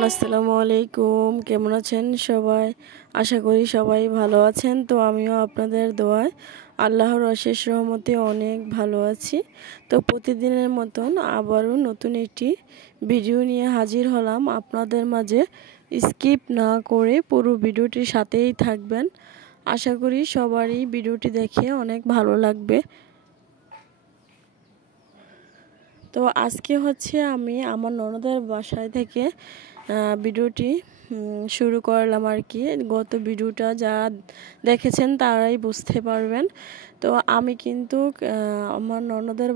Everyone, আসসালামু আলাইকুম। কেমন আছেন সবাই? আশা করি সবাই ভালো আছেন। তো আমিও আপনাদের দোয়ায় আল্লাহর অশেষ রহমতে অনেক ভালো আছি। তো প্রতিদিনের মতন আবারও নতুন একটি ভিডিও নিয়ে হাজির হলাম আপনাদের মাঝে। স্কিপ না করে পুরো ভিডিওটির সাথেই থাকবেন। আশা করি সবারই ভিডিওটি দেখে অনেক ভালো লাগবে। তো আজকে হচ্ছে আমি আমার ননদের বাসায় থেকে ভিডিওটি শুরু করলাম আর কি। গত ভিডিওটা যারা দেখেছেন তারাই বুঝতে পারবেন। তো আমি কিন্তু আমার ননদের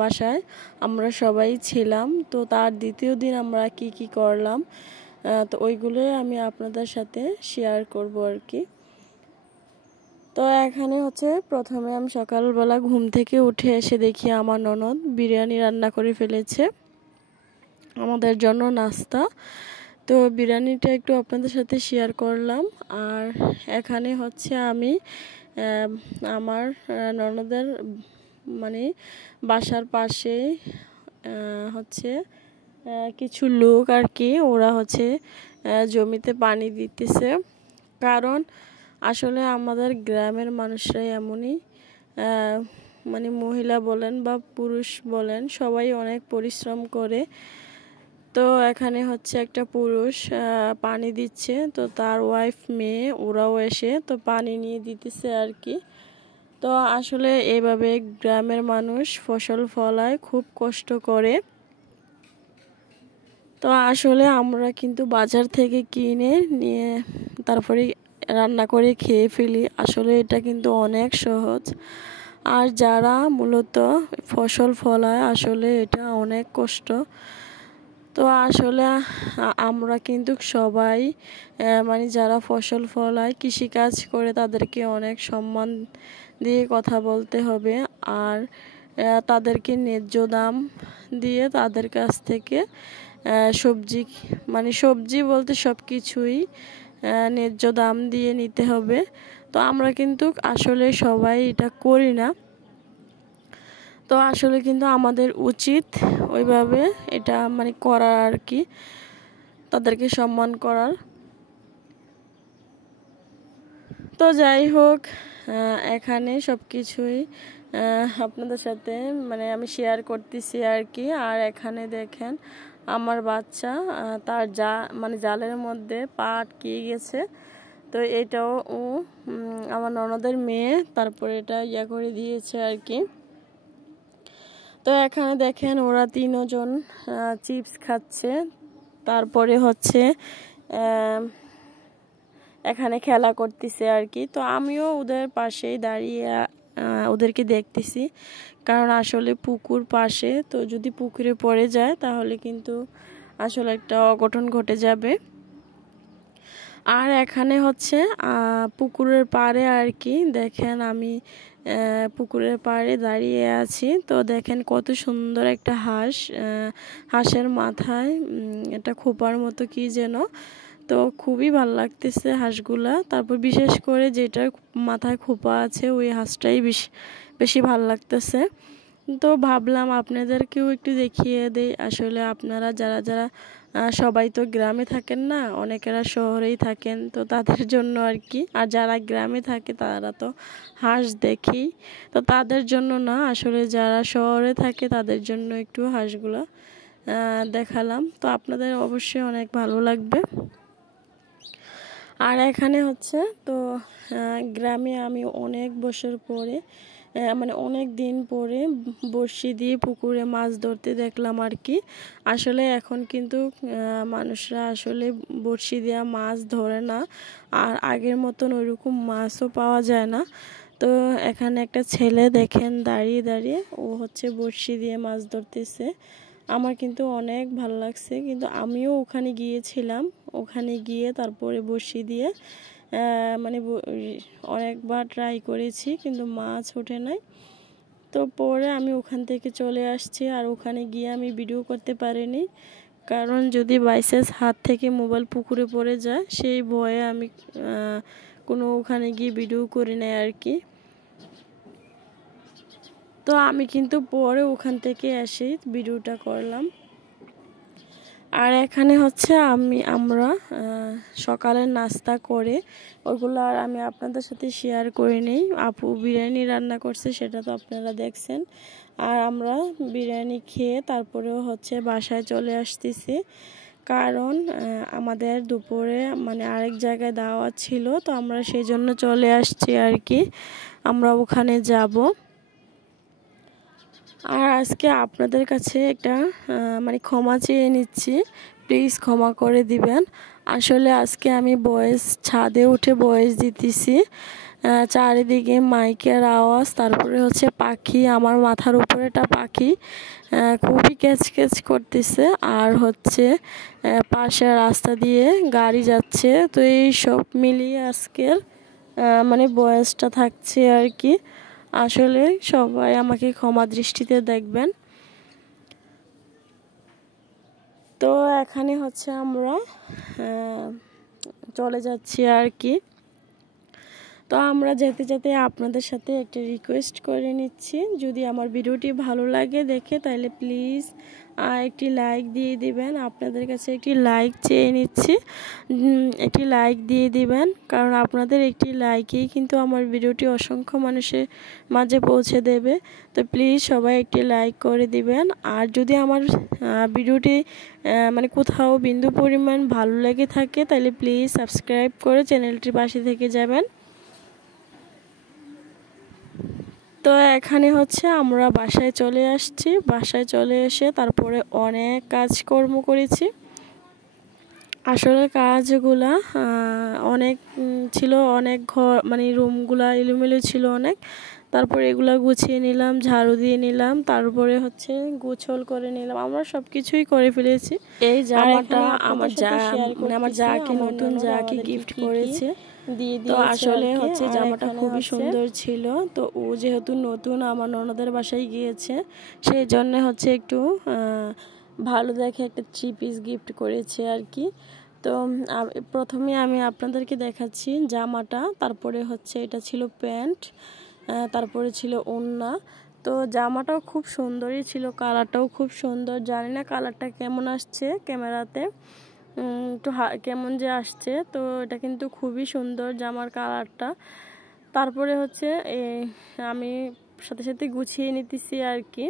বাসায় আমরা সবাই ছিলাম। তো তার দ্বিতীয় দিন আমরা কি করলাম তো ওইগুলোই আমি আপনাদের সাথে শেয়ার করব আর কি। তো এখানে হচ্ছে প্রথমে আমি সকালবেলা ঘুম থেকে উঠে এসে দেখি আমার ননদ বিরিয়ানি রান্না করে ফেলেছে আমাদের জন্য নাস্তা। তো বিরিয়ানিটা একটু আপনাদের সাথে শেয়ার করলাম। আর এখানে হচ্ছে আমি আমার ননদের মানে বাসার পাশে হচ্ছে কিছু লোক আর কি, ওরা হচ্ছে জমিতে পানি দিতেছে। কারণ আসলে আমাদের গ্রামের মানুষরা এমনই, মানে মহিলা বলেন বা পুরুষ বলেন সবাই অনেক পরিশ্রম করে। তো এখানে হচ্ছে একটা পুরুষ পানি দিচ্ছে, তো তার ওয়াইফ মেয়ে ওরাও এসে তো পানি নিয়ে দিতেছে আর কি। তো আসলে এইভাবে গ্রামের মানুষ ফসল ফলায় খুব কষ্ট করে। তো আসলে আমরা কিন্তু বাজার থেকে কিনে নিয়ে তারপরে রান্না করে খেয়ে ফেলি। আসলে এটা কিন্তু অনেক সহজ। আর যারা মূলত ফসল ফলায় আসলে এটা অনেক কষ্ট। তো আসলে আমরা কিন্তু সবাই মানে যারা ফসল ফলায় কৃষিকাজ করে তাদেরকে অনেক সম্মান দিয়ে কথা বলতে হবে। আর তাদেরকে ন্যায্য দাম দিয়ে তাদের কাছ থেকে সবজি মানে সবজি বলতে সব কিছুই ন্যায্য দাম দিয়ে নিতে হবে। তো আমরা কিন্তু আসলে সবাই এটা করি না। তো আসলে কিন্তু আমাদের উচিত ওইভাবে এটা মানে করার আর কি, তাদেরকে সম্মান করার। তো যাই হোক, এখানে সব কিছুই আপনাদের সাথে মানে আমি শেয়ার করতেছি আর কি। আর এখানে দেখেন আমার বাচ্চা তার মানে জালের মধ্যে পা আটকে গেছে। তো এটাও ও আমার ননদের মেয়ে তারপরে এটা করে দিয়েছে আর কি। তো এখানে দেখেন ওরা তিনজন চিপস খাচ্ছে। তারপরে হচ্ছে এখানে খেলা করতেছে আর কি। তো আমিও ওদের পাশেই দাঁড়িয়ে ওদেরকে দেখতেছি, কারণ আসলে পুকুর পাশে, তো যদি পুকুরে পড়ে যায় তাহলে কিন্তু আসলে একটা অঘটন ঘটে যাবে। আর এখানে হচ্ছে পুকুরের পাড়ে আর কি, দেখেন আমি পুকুরের পাড়ে দাঁড়িয়ে আছি। তো দেখেন কত সুন্দর একটা হাঁসের মাথায় এটা খোপার মতো কি যেন, তো খুবই ভালো লাগতেছে হাঁসগুলা। তারপর বিশেষ করে যেটা মাথায় খোপা আছে ওই হাঁসটাই বেশি ভালো লাগতেছে। তো ভাবলাম আপনাদেরকেও একটু দেখিয়ে দেই। আসলে আপনারা যারা সবাই তো গ্রামে থাকেন না, অনেকেরা শহরেই থাকেন, তো তাদের জন্য আর কি। আর যারা গ্রামে থাকে তারা তো হাঁস দেখেই, তো তাদের জন্য না, আসলে যারা শহরে থাকে তাদের জন্য একটু হাঁসগুলো দেখালাম। তো আপনাদের অবশ্যই অনেক ভালো লাগবে। আর এখানে হচ্ছে তো গ্রামে আমি অনেক বছর পরে মানে অনেক দিন পরে বড়শি দিয়ে পুকুরে মাছ ধরতে দেখলাম আর কি। আসলে এখন কিন্তু মানুষরা আসলে বড়শি দিয়ে মাছ ধরে না, আর আগের মতন ওইরকম মাছও পাওয়া যায় না। তো এখানে একটা ছেলে দেখেন দাঁড়িয়ে দাঁড়িয়ে ও হচ্ছে বড়শি দিয়ে মাছ ধরতেছে। আমার কিন্তু অনেক ভালো লাগছে, কিন্তু আমিও ওখানে গিয়েছিলাম। ওখানে গিয়ে তারপরে বড়শি দিয়ে মানে অনেকবার ট্রাই করেছি, কিন্তু মাছ ওঠে নাই। তো পরে আমি ওখান থেকে চলে আসছি, আর ওখানে গিয়ে আমি ভিডিও করতে পারিনি, কারণ যদি বাইচান্স হাত থেকে মোবাইল পুকুরে পড়ে যায় সেই ভয়ে আমি কোনো ওখানে গিয়ে ভিডিও করি নাই আর কি। তো আমি কিন্তু পরে ওখান থেকে এসে ভিডিওটা করলাম। আর এখানে হচ্ছে আমরা সকালের নাস্তা করে ওগুলো আর আমি আপনাদের সাথে শেয়ার করে নেই। আপু বিরিয়ানি রান্না করছে, সেটা তো আপনারা দেখছেন। আর আমরা বিরিয়ানি খেয়ে তারপরেও হচ্ছে বাসায় চলে আসতেছি, কারণ আমাদের দুপুরে মানে আরেক জায়গায় দাওয়াত ছিল, তো আমরা সেই জন্য চলে আসছি আর কি, আমরা ওখানে যাব। আর আজকে আপনাদের কাছে একটা মানে ক্ষমা চেয়ে নিচ্ছি, প্লিজ ক্ষমা করে দিবেন। আসলে আজকে আমি ছাদে উঠে ভয়েস দিতেছি, চারিদিকে মাইকের আওয়াজ, তারপরে হচ্ছে পাখি, আমার মাথার উপরে একটা পাখি খুবই ক্যাচ ক্যাচ করতেছে, আর হচ্ছে পাশের রাস্তা দিয়ে গাড়ি যাচ্ছে। তো এই সব মিলিয়ে আজকের মানে ভয়েসটা থাকছে আর কি। আসলে সবাই আমাকে ক্ষমা দৃষ্টিতে দেখবেন। তো এখানে হচ্ছে আমরা চলে যাচ্ছি আর কি। তো আমরা যেতে যেতে আপনাদের সাথে একটা রিকোয়েস্ট করে নিচ্ছি, যদি আমার ভিডিওটি ভালো লাগে দেখে তাহলে প্লিজ একটি লাইক দিয়ে দিবেন। আপনাদের কাছে একটি লাইক চেয়ে নিচ্ছি, একটি লাইক দিয়ে দিবেন, কারণ আপনাদের একটি লাইকেই কিন্তু আমার ভিডিওটি অসংখ্য মানুষের মাঝে পৌঁছে দেবে। তো প্লিজ সবাই একটি লাইক করে দিবেন। আর যদি আমার ভিডিওটি মানে কোথাও বিন্দু পরিমাণ ভালো লেগে থাকে তাহলে প্লিজ সাবস্ক্রাইব করে চ্যানেলটির পাশে থেকে যাবেন। তো এখানে হচ্ছে আমরা বাসায় চলে আসছি, বাসায় চলে এসে তারপরে অনেক কাজকর্ম করেছি। আসলে কাজগুলা অনেক ছিল, অনেক ঘর মানে রুমগুলা এলোমেলো ছিল অনেক। তারপরে এগুলা গুছিয়ে নিলাম, ঝাড়ু দিয়ে নিলাম, তারপরে হচ্ছে গোছল করে নিলাম, আমরা সব কিছুই করে ফেলেছি। এই জামাটা আমার যাকে নতুন যাকে গিফট করেছে, তো আসলে হচ্ছে জামাটা খুবই সুন্দর ছিল। তো ও যেহেতু নতুন আমার ননদের বাসায় গিয়েছে, সেই জন্য হচ্ছে একটু ভালো দেখে একটা 3 পিস গিফট করেছে আর কি। তো প্রথমে আমি আপনাদেরকে দেখাচ্ছি জামাটা, তারপরে হচ্ছে এটা ছিল প্যান্ট, তারপরে ছিল ওড়না। তো জামাটাও খুব সুন্দরই ছিল, কালারটাও খুব সুন্দর। জানি না কালারটা কেমন আসছে ক্যামেরাতে, একটু কেমন যে আসছে। তো এটা কিন্তু খুবই সুন্দর জামার কালারটা। তারপরে হচ্ছে আমি সাথে সাথে গুছিয়ে নিতেছি আর কি।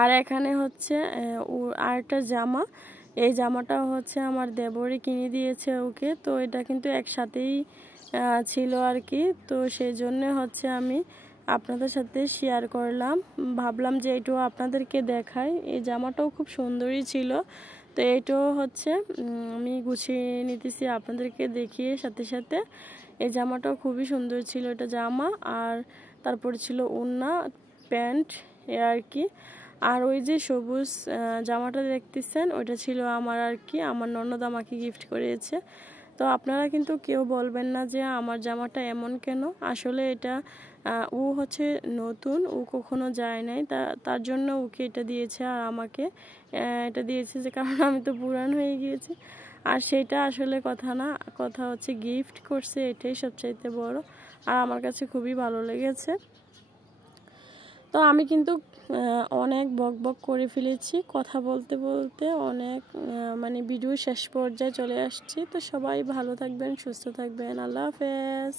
আর এখানে হচ্ছে আরেকটা জামা, এই জামাটা হচ্ছে আমার দেবরে কিনে দিয়েছে ওকে। তো এটা কিন্তু একসাথেই ছিল আর কি। তো সেই জন্য হচ্ছে আমি আপনাদের সাথে শেয়ার করলাম, ভাবলাম যে এটাও আপনাদেরকে দেখাই। এই জামাটাও খুব সুন্দরই ছিল। তো এইটাও হচ্ছে আমি গুছিয়ে নিতেছি আপনাদেরকে দেখিয়ে সাথে সাথে। এই জামাটাও খুবই সুন্দর ছিল, এটা জামা। আর তারপরে ছিল ওড়না, প্যান্ট আর কি। আর ওই যে সবুজ জামাটা দেখতেছেন, ওইটা ছিল আমার আর কি, আমার ননদ আমাকে গিফট করেছে। তো আপনারা কিন্তু কেউ বলবেন না যে আমার জামাটা এমন কেন। আসলে এটা ও হচ্ছে নতুন, ও কখনো যায় নাই, তার জন্য ওকে এটা দিয়েছে, আর আমাকে এটা দিয়েছে যে কারণ আমি তো পুরান হয়ে গিয়েছি। আর সেটা আসলে কথা না, কথা হচ্ছে গিফট করছে, এটাই সবচাইতে বড়। আর আমার কাছে খুবই ভালো লেগেছে। তো আমি কিন্তু অনেক বক করে ফেলেছি, কথা বলতে বলতে অনেক মানে ভিডিও শেষ পর্যায়ে চলে আসছি। তো সবাই ভালো থাকবেন, সুস্থ থাকবেন, আল্লাহ হাফেজ।